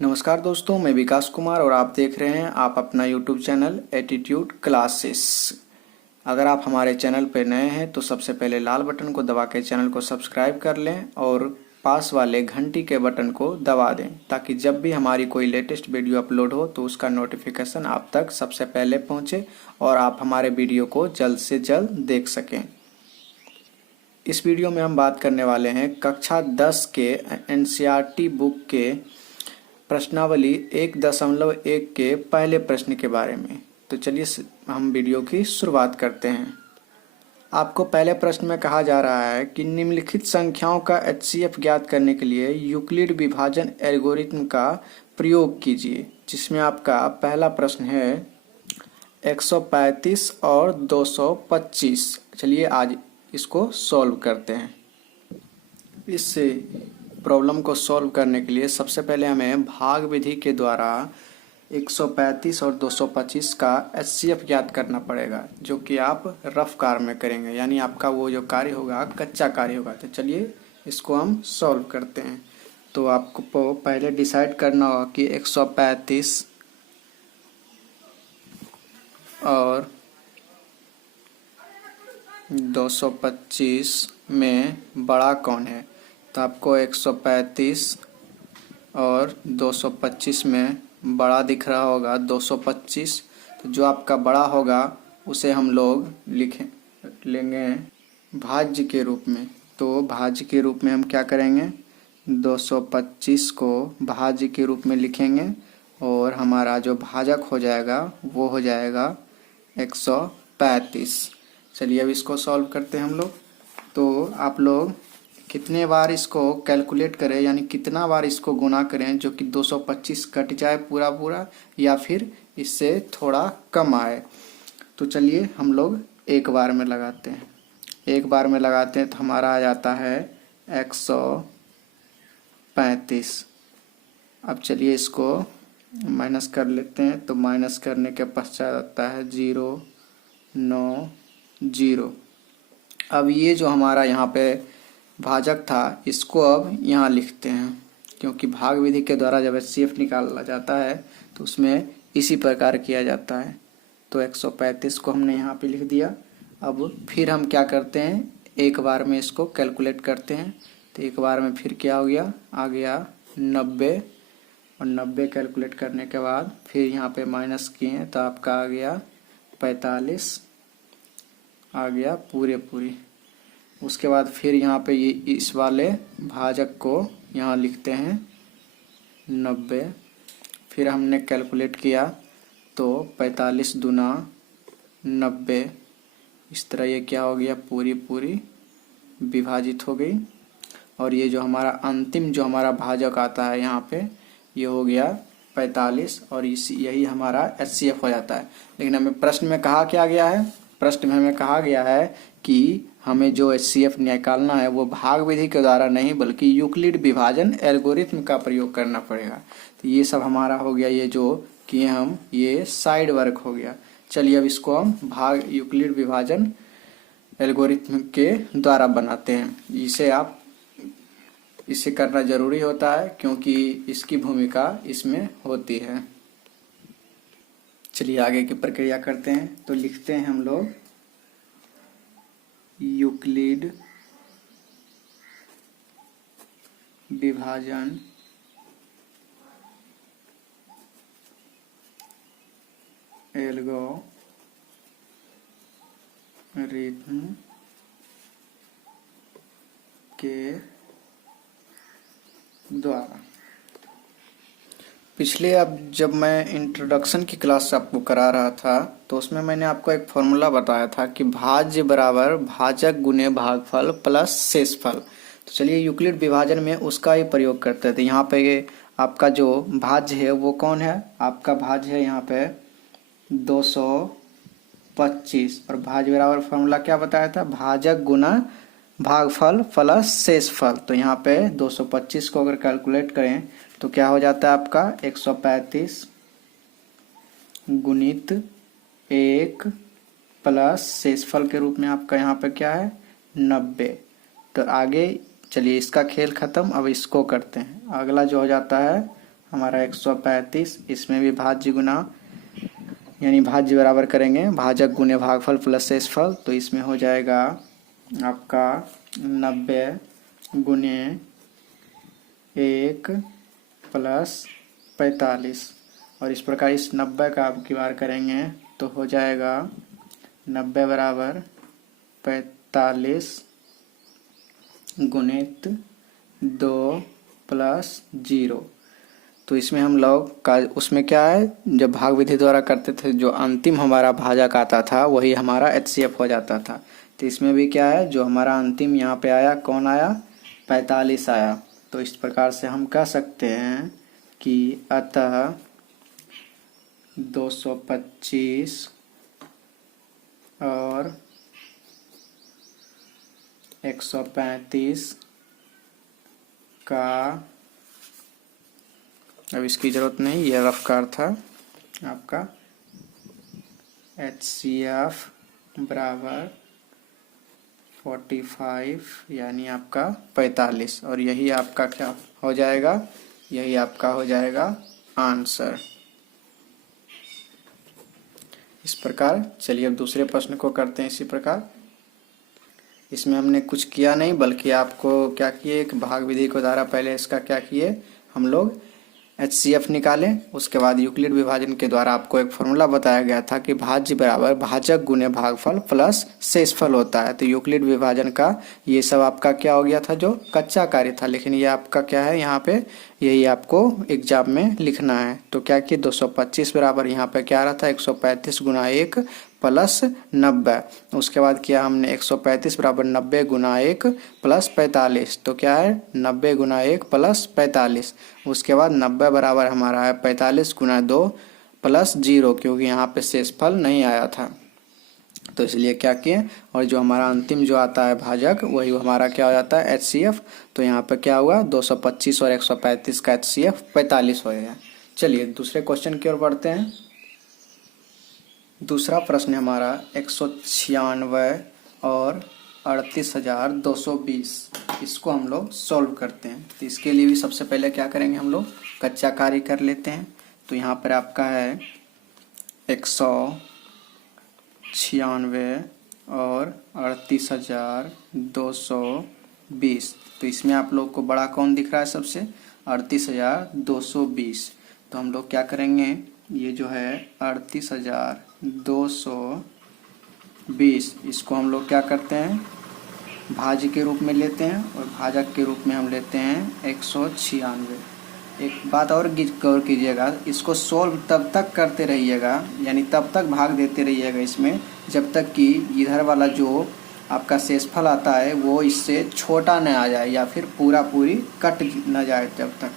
नमस्कार दोस्तों, मैं विकास कुमार और आप देख रहे हैं आप अपना यूट्यूब चैनल एटीट्यूड क्लासेस। अगर आप हमारे चैनल पर नए हैं तो सबसे पहले लाल बटन को दबा के चैनल को सब्सक्राइब कर लें और पास वाले घंटी के बटन को दबा दें ताकि जब भी हमारी कोई लेटेस्ट वीडियो अपलोड हो तो उसका नोटिफिकेशन आप तक सबसे पहले पहुंचे और आप हमारे वीडियो को जल्द से जल्द देख सकें। इस वीडियो में हम बात करने वाले हैं कक्षा 10 के एनसीईआरटी बुक के प्रश्नावली 1.1 के पहले प्रश्न के बारे में। तो चलिए हम वीडियो की शुरुआत करते हैं। आपको पहले प्रश्न में कहा जा रहा है कि निम्नलिखित संख्याओं का एचसीएफ ज्ञात करने के लिए यूक्लिड विभाजन एल्गोरिथम का प्रयोग कीजिए, जिसमें आपका पहला प्रश्न है 135 और 225। चलिए आज इसको सॉल्व करते हैं। इससे प्रॉब्लम को सॉल्व करने के लिए सबसे पहले हमें भाग विधि के द्वारा 135 और 225 का एचसीएफ ज्ञात करना पड़ेगा, जो कि आप रफ कार्य में करेंगे, यानी आपका वो जो कार्य होगा कच्चा कार्य होगा। तो चलिए इसको हम सॉल्व करते हैं। तो आपको पहले डिसाइड करना होगा कि 135 और 225 में बड़ा कौन है। तो आपको 135 और 225 में बड़ा दिख रहा होगा 225। तो जो आपका बड़ा होगा उसे हम लोग लेंगे भाज्य के रूप में। तो भाज्य के रूप में हम क्या करेंगे, 225 को भाज्य के रूप में लिखेंगे और हमारा जो भाजक हो जाएगा वो हो जाएगा 135। चलिए अब इसको सॉल्व करते हैं हम लोग। तो आप लोग कितने बार इसको कैलकुलेट करें, यानी कितना बार इसको गुना करें जो कि 225 कट जाए पूरा पूरा या फिर इससे थोड़ा कम आए। तो चलिए हम लोग एक बार में लगाते हैं। एक बार में लगाते हैं तो हमारा आ जाता है 135। अब चलिए इसको माइनस कर लेते हैं। तो माइनस करने के पश्चात आता है 0, 9, 0। अब ये जो हमारा यहाँ पे भाजक था इसको अब यहाँ लिखते हैं, क्योंकि भाग विधि के द्वारा जब एचसीएफ निकाला जाता है तो उसमें इसी प्रकार किया जाता है। तो 135 को हमने यहाँ पे लिख दिया। अब फिर हम क्या करते हैं, एक बार में इसको कैलकुलेट करते हैं। तो एक बार में फिर क्या हो गया, आ गया 90 और 90 कैलकुलेट करने के बाद फिर यहाँ पे माइनस किए तो आपका आ गया 45 आ गया पूरी। उसके बाद फिर यहाँ पे ये इस वाले भाजक को यहाँ लिखते हैं 90। फिर हमने कैलकुलेट किया तो 45 दूना 90। इस तरह ये क्या हो गया, पूरी विभाजित हो गई। और ये जो हमारा अंतिम जो हमारा भाजक आता है यहाँ पे ये हो गया 45 और यही हमारा एचसीएफ हो जाता है। लेकिन हमें प्रश्न में कहा क्या गया है, प्रश्न में हमें कहा गया है कि हमें जो एचसीएफ निकालना है वो भाग विधि के द्वारा नहीं बल्कि यूक्लिड विभाजन एल्गोरिथम का प्रयोग करना पड़ेगा। तो ये सब हमारा हो गया, ये जो किए हम ये साइड वर्क हो गया। चलिए अब इसको हम भाग यूक्लिड विभाजन एल्गोरिथम के द्वारा बनाते हैं। इसे करना जरूरी होता है क्योंकि इसकी भूमिका इसमें होती है। चलिए आगे की प्रक्रिया करते हैं। तो लिखते हैं हम लोग यूक्लिड विभाजन एल्गोरिथम के द्वारा। पिछले अब जब मैं इंट्रोडक्शन की क्लास आपको करा रहा था तो उसमें मैंने आपको एक फॉर्मूला बताया था कि भाज्य बराबर भाजक गुने भागफल प्लस शेषफल। तो चलिए यूक्लिड विभाजन में उसका ही प्रयोग करते थे। यहाँ पे ये आपका जो भाज्य है वो कौन है, आपका भाज्य है यहाँ पे 225 और भाज्य बराबर फॉर्मूला क्या बताया था, भाजक गुना भागफल प्लस शेषफल। तो यहाँ पे 225 को अगर कैलकुलेट करें तो क्या हो जाता है आपका 135 गुणित 1 प्लस शेषफल के रूप में आपका यहाँ पे क्या है 90। तो आगे चलिए इसका खेल खत्म। अब इसको करते हैं। अगला जो हो जाता है हमारा 135, इसमें भी भाज्य गुना यानी भाज्य बराबर करेंगे भाजक गुने भागफल प्लस शेषफल, तो इसमें हो जाएगा आपका 90 गुने 1 प्लस 45। और इस प्रकार इस 90 का आप की बार करेंगे तो हो जाएगा 90 बराबर 45 गुणित 2 प्लस 0। तो इसमें हम लोग का उसमें क्या है, जब भाग विधि द्वारा करते थे जो अंतिम हमारा भाजक आता था वही हमारा HCF हो जाता था। तो इसमें भी क्या है, जो हमारा अंतिम यहाँ पे आया कौन आया, 45 आया। तो इस प्रकार से हम कह सकते हैं कि अतः 225 और 135 का, अब इसकी ज़रूरत नहीं, यह रफ कार था आपका, HCF बराबर 45 यानी आपका 45, और यही आपका क्या हो जाएगा, यही आपका हो जाएगा आंसर। इस प्रकार चलिए अब दूसरे प्रश्न को करते हैं इसी प्रकार। इसमें हमने कुछ किया नहीं बल्कि आपको क्या किए, एक भाग विधि को द्वारा पहले इसका क्या किए हम लोग HCF निकालें। उसके बाद यूक्लिड विभाजन के द्वारा आपको एक फॉर्मूला बताया गया था कि भाज्य बराबर भाजक गुने भागफल प्लस शेषफल होता है। तो यूक्लिड विभाजन का ये सब आपका क्या हो गया था, जो कच्चा कार्य था, लेकिन ये आपका क्या है यहाँ पे, यही आपको एग्जाम में लिखना है। तो क्या कि 225 बराबर यहाँ पे क्या आ रहा था, 135 गुना 1 प्लस 90। उसके बाद किया हमने 135 बराबर 90 गुना 1 प्लस 45, तो क्या है 90 गुना 1 प्लस 45। उसके बाद 90 बराबर हमारा है 45 गुना 2 प्लस 0, क्योंकि यहाँ पे शेषफल नहीं आया था तो इसलिए क्या किए, और जो हमारा अंतिम जो आता है भाजक वही हमारा क्या हो जाता है HCF। तो यहाँ पे क्या हुआ, 225 और 135 का HCF 45 हो गया। चलिए दूसरे क्वेश्चन की ओर बढ़ते हैं। दूसरा प्रश्न हमारा 196 और 38,220, इसको हम लोग सॉल्व करते हैं। तो इसके लिए भी सबसे पहले क्या करेंगे, हम लोग कच्चा कार्य कर लेते हैं। तो यहाँ पर आपका है 196 और 38,220। तो इसमें आप लोग को बड़ा कौन दिख रहा है, सबसे 38,220। तो हम लोग क्या करेंगे, ये जो है 38,220, इसको हम लोग क्या करते हैं भाज्य के रूप में लेते हैं और भाजक के रूप में हम लेते हैं 196। एक बात और गौर कीजिएगा, इसको सोल्व तब तक करते रहिएगा, यानी तब तक भाग देते रहिएगा इसमें जब तक कि इधर वाला जो आपका शेषफल आता है वो इससे छोटा न आ जाए या फिर पूरी कट न जाए तब तक,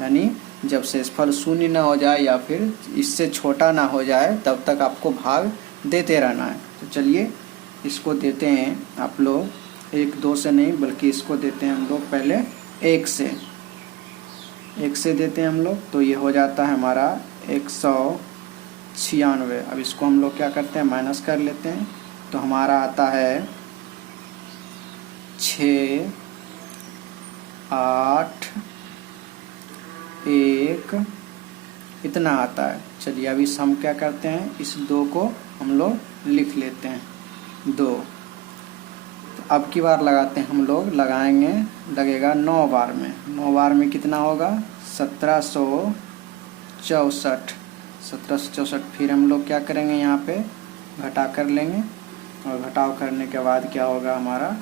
यानी जब शेषफल शून्य न हो जाए या फिर इससे छोटा ना हो जाए तब तक आपको भाग देते रहना है। तो चलिए इसको देते हैं आप लोग 1 2 से नहीं बल्कि इसको देते हैं हम लोग पहले 1 से देते हैं हम लोग। तो ये हो जाता है हमारा 196। अब इसको हम लोग क्या करते हैं, माइनस कर लेते हैं। तो हमारा आता है 6 8 1 इतना आता है। चलिए अब इस हम क्या करते हैं, इस 2 को हम लोग लिख लेते हैं 2। तो अब की बार लगाते हैं हम लोग, लगाएंगे लगेगा 9 बार में। 9 बार में कितना होगा 1764। फिर हम लोग क्या करेंगे, यहाँ पे घटा कर लेंगे और घटाव करने के बाद क्या होगा, हमारा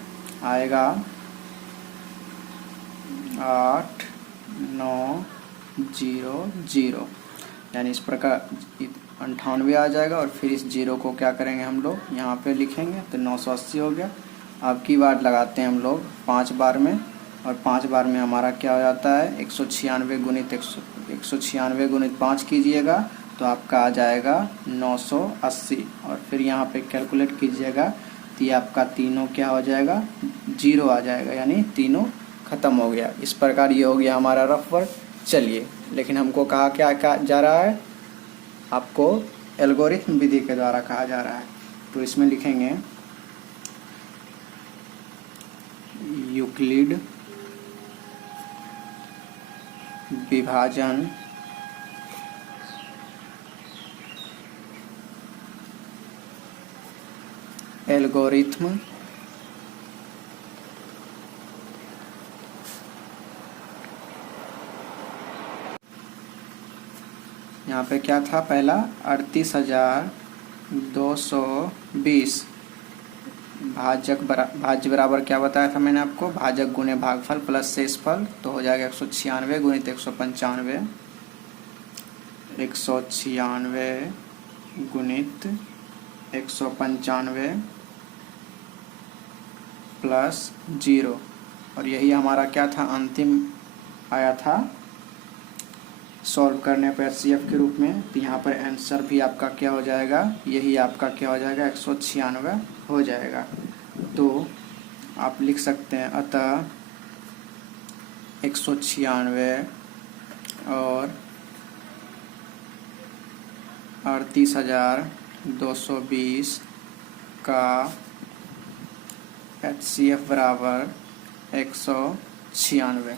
आएगा 8900, यानी इस प्रकार 98 आ जाएगा। और फिर इस 0 को क्या करेंगे हम लोग यहाँ पे लिखेंगे तो 980 हो गया। अब की बार लगाते हैं हम लोग 5 बार में, और 5 बार में हमारा क्या हो जाता है 196 गुणित 5 कीजिएगा तो आपका आ जाएगा 980। और फिर यहाँ पे कैलकुलेट कीजिएगा तो ये आपका तीनों क्या हो जाएगा 0 आ जाएगा, यानी तीनों ख़त्म हो गया। इस प्रकार ये हो गया हमारा रफ वर्क। चलिए लेकिन हमको कहा क्या जा रहा है, आपको एल्गोरिथम विधि के द्वारा कहा जा रहा है। तो इसमें लिखेंगे यूक्लिड विभाजन एल्गोरिथ्म यहाँ पे क्या था पहला 38,220 भाज्य बराबर क्या बताया था मैंने आपको, भाजक गुणे भागफल प्लस शेषफल, तो हो जाएगा 196 गुणित 195, 196 गुणित 195 प्लस 0, और यही हमारा क्या था अंतिम आया था सॉल्व करने पर HCF के रूप में। तो यहाँ पर आंसर भी आपका क्या हो जाएगा, यही आपका क्या हो जाएगा 196 हो जाएगा। तो आप लिख सकते हैं अतः 196 और 38,220 का HCF बराबर 196।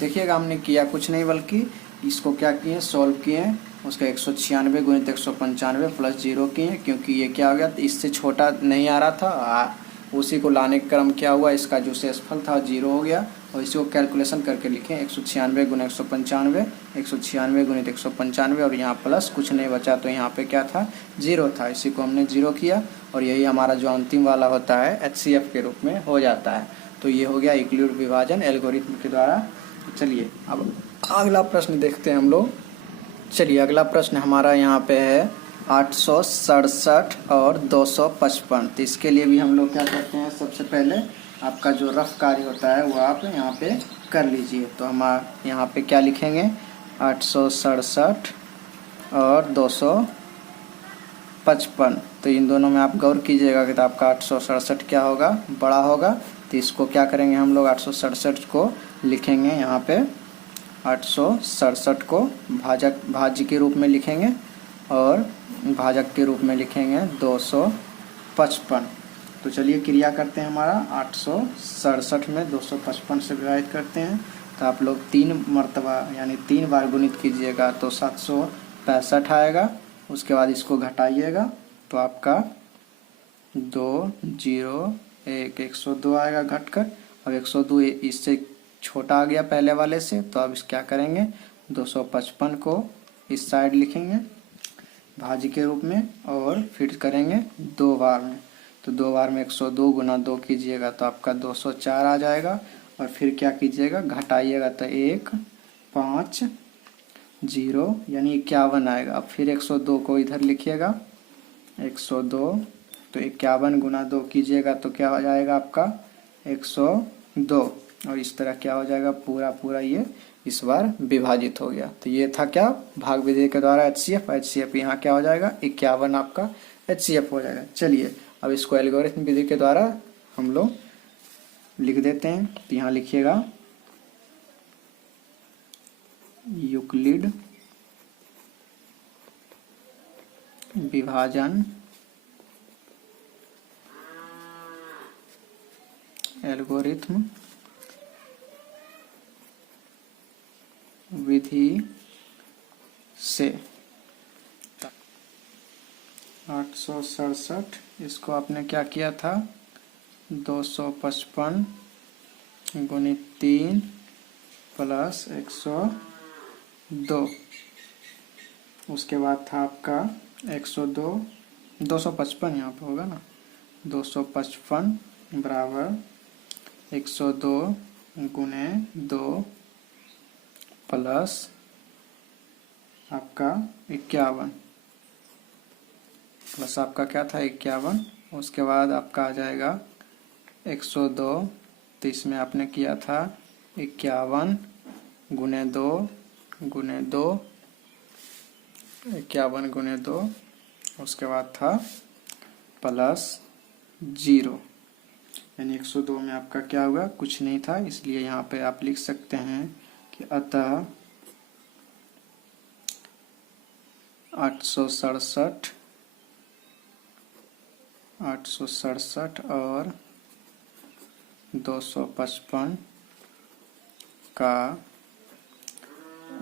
देखिएगा हमने किया कुछ नहीं बल्कि इसको क्या किए सॉल्व किए, उसका 196 गुणित 195 प्लस 0 किए, क्योंकि ये क्या हो गया इससे छोटा नहीं आ रहा था, उसी को लाने का क्रम क्या हुआ, इसका जो शेषफल था 0 हो गया, और इसी को कैलकुलेशन करके लिखें 196 गुणित 195, 196 गुणित 195, और यहाँ प्लस कुछ नहीं बचा तो यहाँ पे क्या था 0 था, इसी को हमने 0 किया, और यही हमारा जो अंतिम वाला होता है HCF के रूप में हो जाता है। तो ये हो गया यूक्लिड विभाजन एल्गोरिथम के द्वारा। चलिए अब अगला प्रश्न देखते हैं हम लोग। चलिए अगला प्रश्न हमारा यहाँ पे है 867 और 255। तो इसके लिए भी हम लोग क्या करते हैं, सबसे पहले आपका जो रफ कार्य होता है वो आप यहाँ पे कर लीजिए। तो हम यहाँ पे क्या लिखेंगे 867 और 255। तो इन दोनों में आप गौर कीजिएगा कि तो आपका 867 क्या होगा, बड़ा होगा, तो इसको क्या करेंगे हम लोग 867 को लिखेंगे यहाँ पे 867 को भाज्य के रूप में लिखेंगे और भाजक के रूप में लिखेंगे 255। तो चलिए क्रिया करते हैं, हमारा 867 में 255 से विभाजित करते हैं। तो आप लोग 3 मरतबा यानी 3 बार गुणित कीजिएगा तो 765 आएगा। उसके बाद इसको घटाइएगा तो आपका 2 0 1 102 आएगा घटकर। अब 102 इससे छोटा आ गया पहले वाले से, तो अब इस क्या करेंगे 255 को इस साइड लिखेंगे भाज्य के रूप में और फिर करेंगे 2 बार में। तो 2 बार में 102 गुना 2 कीजिएगा तो आपका 204 आ जाएगा, और फिर क्या कीजिएगा घटाइएगा तो 1 5 0 यानी 51 आएगा। अब फिर 102 को इधर लिखिएगा 102, तो 51 गुना 2 कीजिएगा तो क्या हो जाएगा आपका 102, और इस तरह क्या हो जाएगा पूरा ये इस बार विभाजित हो गया। तो ये था क्या भाग विधि के द्वारा HCF यहाँ क्या हो जाएगा 51 आपका HCF हो जाएगा। चलिए अब इसको एल्गोरिथम विधि के द्वारा हम लोग लिख देते हैं। तो यहाँ लिखिएगा यूक्लिड विभाजन एल्गोरिथम विधि से 867 इसको आपने क्या किया था 255 गुणित 3 प्लस 102, उसके बाद था आपका 102 255 यहाँ पे होगा ना 255 बराबर 102 गुणे 2 प्लस आपका 51 प्लस आपका क्या था 51, उसके बाद आपका आ जाएगा 102। तो इसमें आपने किया था 51 गुणे 2 गुणे 2 51 गुणे 2, उसके बाद था प्लस 0 यानी 102 में आपका क्या हुआ कुछ नहीं था, इसलिए यहाँ पे आप लिख सकते हैं कि अतः 867 और 255 का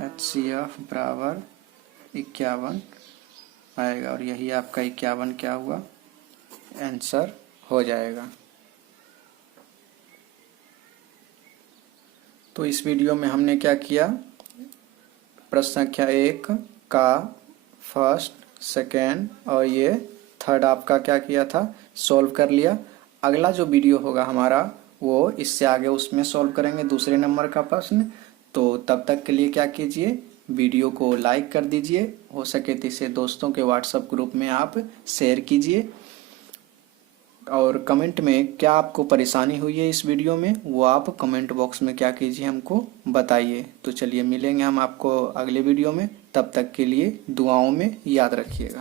HCF बराबर 51 आएगा, और यही आपका 51 क्या हुआ आंसर हो जाएगा। तो इस वीडियो में हमने क्या किया, प्रश्न संख्या 1 का फर्स्ट, सेकेंड और ये थर्ड आपका क्या किया था, सॉल्व कर लिया। अगला जो वीडियो होगा हमारा वो इससे आगे उसमें सॉल्व करेंगे दूसरे नंबर का प्रश्न। तो तब तक के लिए क्या कीजिए, वीडियो को लाइक कर दीजिए, हो सके तो इसे दोस्तों के व्हाट्सएप ग्रुप में आप शेयर कीजिए, और कमेंट में क्या आपको परेशानी हुई है इस वीडियो में वो आप कमेंट बॉक्स में क्या कीजिए, हमको बताइए। तो चलिए मिलेंगे हम आपको अगले वीडियो में, तब तक के लिए दुआओं में याद रखिएगा।